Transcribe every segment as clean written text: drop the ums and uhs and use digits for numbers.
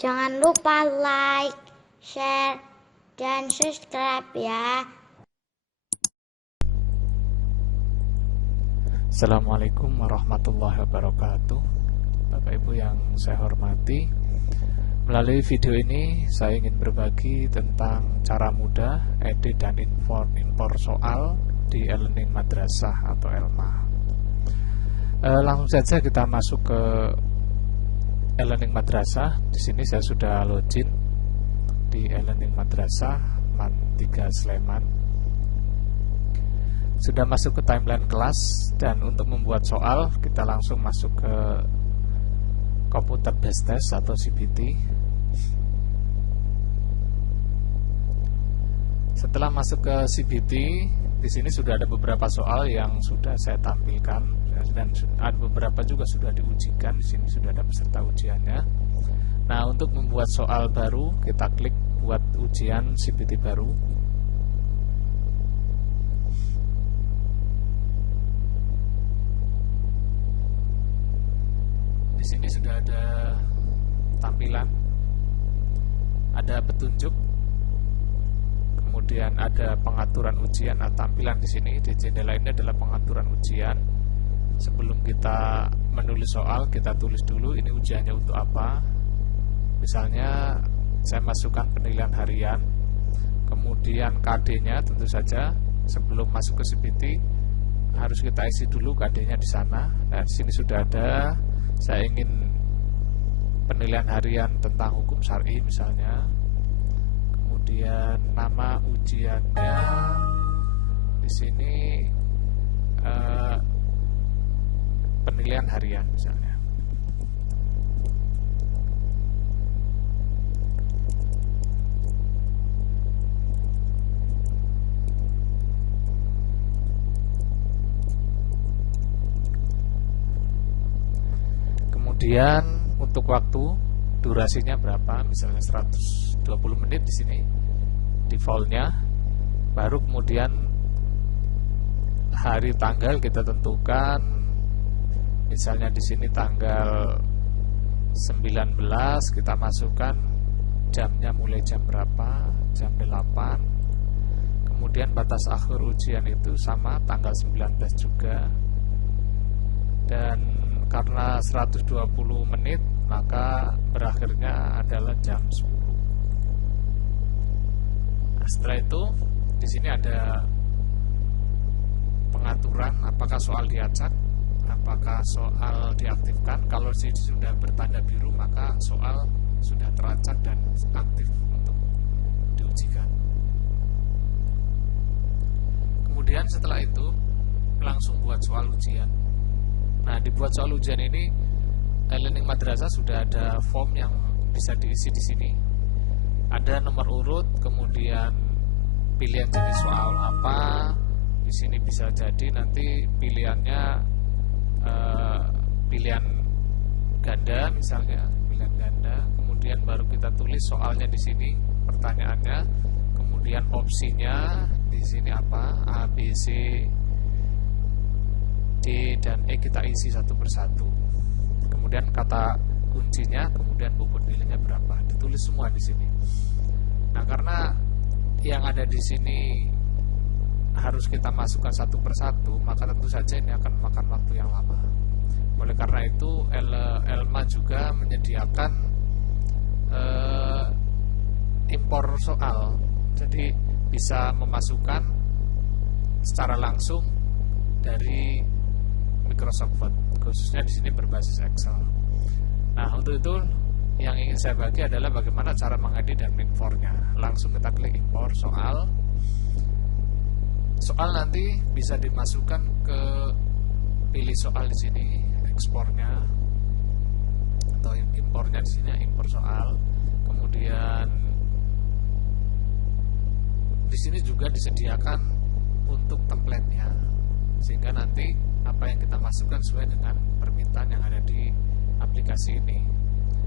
Jangan lupa like, share, dan subscribe ya. Assalamualaikum warahmatullahi wabarakatuh. Bapak Ibu yang saya hormati, melalui video ini saya ingin berbagi tentang cara mudah edit dan impor soal di e-learning madrasah atau ELMA. Langsung saja kita masuk ke e-learning madrasah. Di sini saya sudah login di e-learning madrasah MAN 3 Sleman. Sudah masuk ke timeline kelas, dan untuk membuat soal kita langsung masuk ke komputer base test atau CBT. Setelah masuk ke CBT, di sini sudah ada beberapa soal yang sudah saya tampilkan, dan ada beberapa juga sudah diujikan. Di sini sudah ada peserta ujiannya. Nah, untuk membuat soal baru, kita klik buat ujian CBT baru. Di sini sudah ada tampilan, ada petunjuk, kemudian ada pengaturan ujian. Nah, tampilan di sini di jendela ini adalah pengaturan ujian. Sebelum kita menulis soal, kita tulis dulu ini ujiannya untuk apa. Misalnya saya masukkan penilaian harian, kemudian KD-nya tentu saja sebelum masuk ke CBT harus kita isi dulu KD-nya di sana. Nah, di sini sudah ada. Saya ingin penilaian harian tentang hukum syar'i misalnya. Kemudian nama ujiannya di sini penilaian harian misalnya. Kemudian untuk waktu durasinya berapa, misalnya 120 menit di sini defaultnya. Baru kemudian hari tanggal kita tentukan, misalnya di sini tanggal 19, kita masukkan jamnya mulai jam berapa, jam 8. Kemudian batas akhir ujian itu sama tanggal 19 juga. Dan karena 120 menit, maka berakhirnya adalah jam 10. Nah, setelah itu di sini ada pengaturan apakah soal diacak, apakah soal diaktifkan. Kalau di sini sudah bertanda biru, maka soal sudah teracak dan aktif untuk diujikan. Kemudian setelah itu langsung buat soal ujian. Nah, dibuat soal ujian ini e-learning madrasah sudah ada form yang bisa diisi di sini. Ada nomor urut, kemudian pilihan jenis soal apa. Di sini bisa jadi nanti pilihannya pilihan ganda misalnya, pilihan ganda. Kemudian baru kita tulis soalnya di sini, pertanyaannya. Kemudian opsinya di sini apa? A, B, C, D dan E kita isi satu persatu. Kemudian kata kuncinya, kemudian bobot nilainya berapa, ditulis semua di sini. Nah, karena yang ada di sini harus kita masukkan satu persatu, maka tentu saja ini akan memakan waktu yang lama. Oleh karena itu ELMA juga menyediakan impor soal. Jadi bisa memasukkan secara langsung dari Microsoft Word, khususnya di sini berbasis Excel. Nah, untuk itu yang ingin saya bagi adalah bagaimana cara mengedit dan impornya. Langsung kita klik impor soal. Soal nanti bisa dimasukkan ke pilih soal di sini, ekspornya atau impornya di sini, impor soal. Kemudian di sini juga disediakan untuk template-nya, sehingga nanti apa yang kita masukkan sesuai dengan permintaan yang ada di aplikasi ini.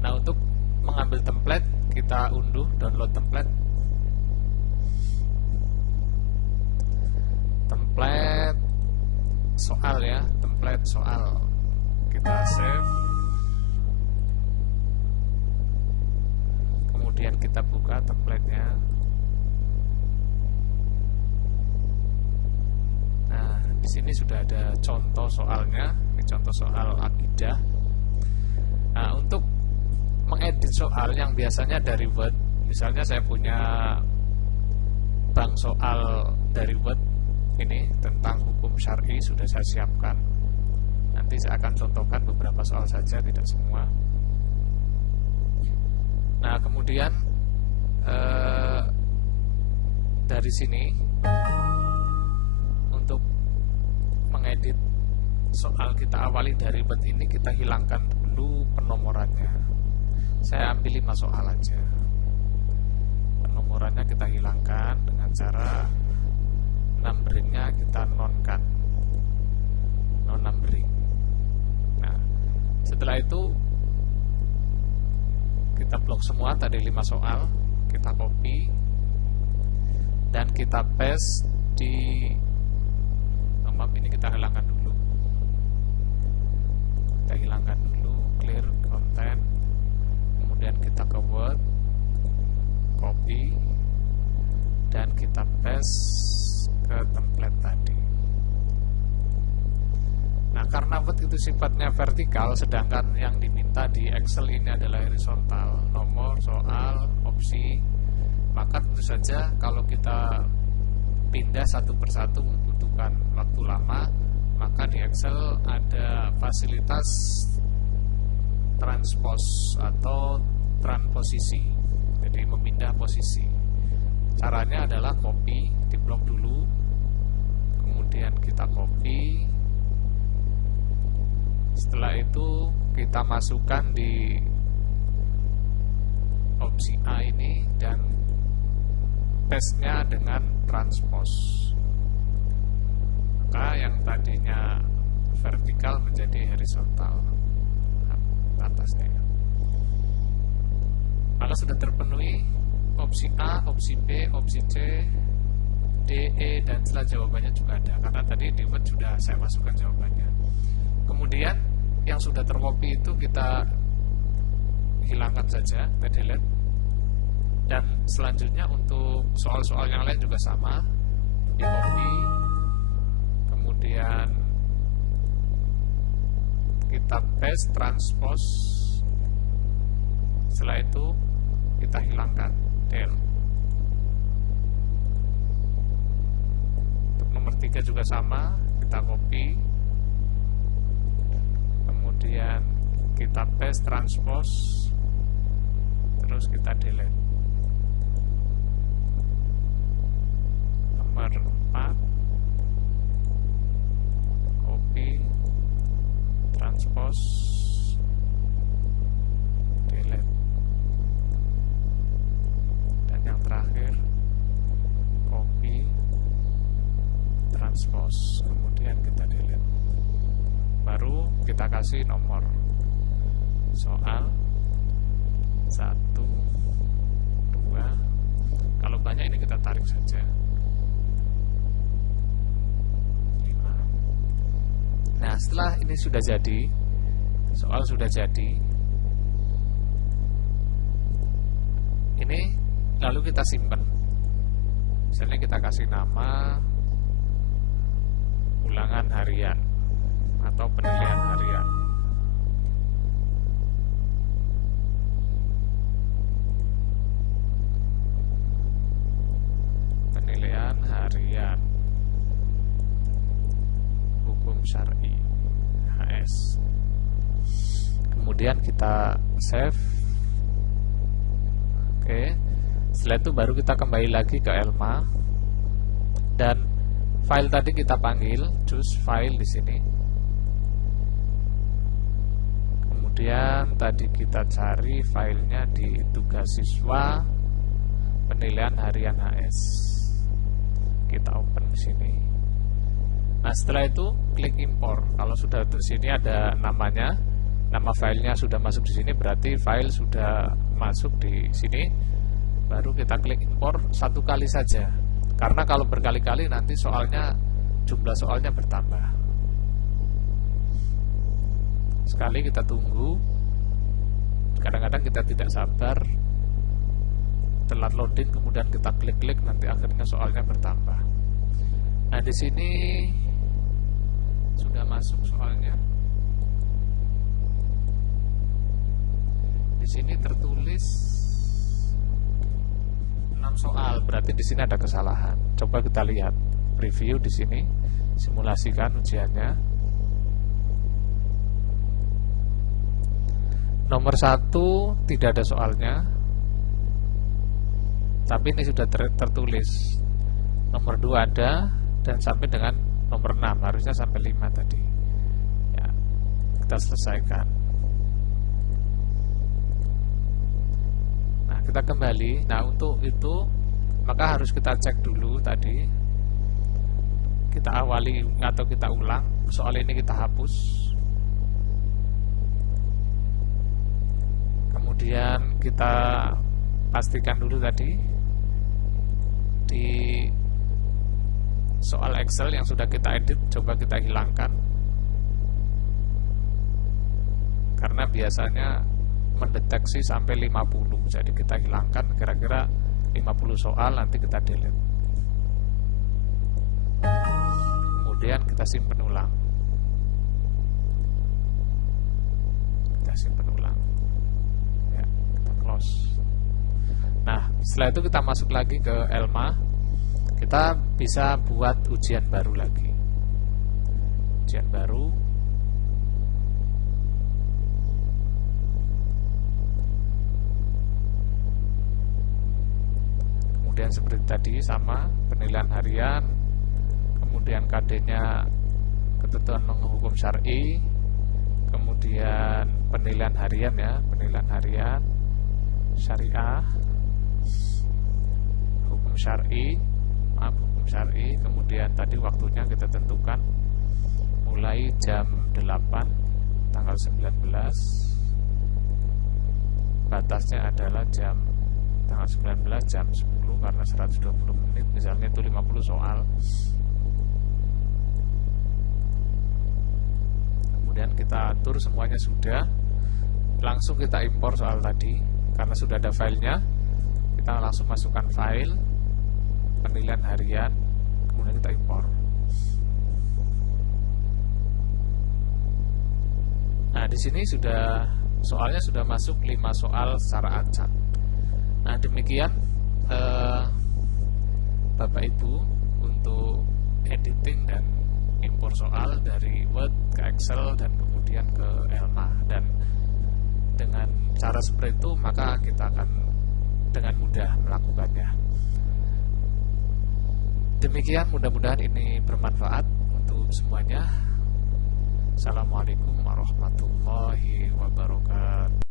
Nah, untuk mengambil template, kita unduh download template. Template soal ya, template soal. Kita save. Kemudian kita buka template-nya. Nah, di sini sudah ada contoh soalnya. Ini contoh soal akidah. Nah, untuk mengedit soal yang biasanya dari Word, misalnya saya punya bank soal dari Word ini tentang hukum syar'i sudah saya siapkan. Nanti saya akan contohkan beberapa soal saja, tidak semua. Nah, kemudian dari sini untuk mengedit soal kita awali dari Word ini, kita hilangkan dulu penomorannya. Saya ambil 5 soal aja. Penomorannya kita hilangkan dengan cara numberingnya kita nonkan, non numbering. Nah, setelah itu kita blok semua tadi 5 soal, kita copy dan kita paste di ini kita hilangkan dulu. Kita hilangkan dulu, clear content. Kemudian kita ke Word, copy dan kita paste ke template tadi. Nah, karena Word itu sifatnya vertikal, sedangkan yang diminta di Excel ini adalah horizontal, nomor, soal, opsi, maka tentu saja kalau kita pindah satu persatu membutuhkan waktu lama, maka di Excel ada fasilitas transpose atau transposisi, jadi memindah posisi. Caranya adalah copy, di blok dulu, kemudian kita copy. Setelah itu kita masukkan di opsi A ini dan paste-nya dengan transpose. Maka yang tadinya vertikal menjadi horizontal atasnya. Maka sudah terpenuhi opsi A, opsi B, opsi C, D, E, dan setelah jawabannya juga ada. Karena tadi di Word sudah saya masukkan jawabannya. Kemudian yang sudah tercopy itu kita hilangkan saja, kita delete. Dan selanjutnya untuk soal-soal yang lain juga sama, di copy, kemudian kita paste, transpose, setelah itu kita hilangkan, del. Untuk nomor 3 juga sama, kita copy, kemudian kita paste, transpose, terus kita delete. Nomor 4, copy, transpose, delete. Dan yang terakhir, copy, transpose, kemudian kita delete. Baru kita kasih nomor soal 1, 2. Kalau banyak ini kita tarik saja. Nah, setelah ini sudah jadi, soal sudah jadi, ini lalu kita simpan. Misalnya kita kasih nama ulangan harian atau penilaian harian. Penilaian harian hukum syar'i HS. Kemudian kita save. Oke. Setelah itu baru kita kembali lagi ke Elma dan file tadi kita panggil choose file di sini. Kemudian tadi kita cari filenya di tugas siswa penilaian harian HS. Kita open di sini. Nah, setelah itu klik impor. Kalau sudah di sini ada namanya, nama filenya sudah masuk di sini, berarti file sudah masuk di sini. Baru kita klik impor satu kali saja. Karena kalau berkali-kali nanti soalnya, jumlah soalnya bertambah. Sekali kita tunggu. Kadang-kadang kita tidak sabar, telat loading, kemudian kita klik-klik, nanti akhirnya soalnya bertambah. Nah, di sini sudah masuk soalnya. Di sini tertulis 6 soal, berarti di sini ada kesalahan. Coba kita lihat preview di sini, simulasikan ujiannya. Nomor 1 tidak ada soalnya, tapi ini sudah tertulis. Nomor 2 ada, dan sampai dengan nomor 6, harusnya sampai 5 tadi. Ya, kita selesaikan. Nah, kita kembali. Nah, untuk itu maka harus kita cek dulu tadi. Kita awali atau kita ulang. Soal ini kita hapus. Kemudian kita pastikan dulu tadi di soal Excel yang sudah kita edit, coba kita hilangkan, karena biasanya mendeteksi sampai 50. Jadi kita hilangkan kira-kira 50 soal, nanti kita delete. Kemudian kita simpan ulang. Kita simpan ulang. Ya, kita close. Nah, setelah itu kita masuk lagi ke Elma. Kita bisa buat ujian baru lagi. Ujian baru. Kemudian seperti tadi sama, penilaian harian. Kemudian KD-nya ketentuan hukum syar'i. Kemudian penilaian harian ya, penilaian harian syariah, hukum syar'i, hukum syar'i. Kemudian tadi waktunya kita tentukan mulai jam 8 tanggal 19, batasnya adalah jam tanggal 19 jam 10 karena 120 menit, misalnya itu 50 soal. Kemudian kita atur semuanya sudah, langsung kita impor soal tadi karena sudah ada filenya. Kita langsung masukkan file penilaian harian, kemudian kita impor. Nah, di sini sudah soalnya sudah masuk 5 soal secara acak. Nah, demikian Bapak Ibu untuk editing dan impor soal dari Word ke Excel dan kemudian ke Elma. Dan dengan cara seperti itu maka kita akan dengan mudah melakukannya. Demikian, mudah-mudahan ini bermanfaat untuk semuanya. Assalamualaikum warahmatullahi wabarakatuh.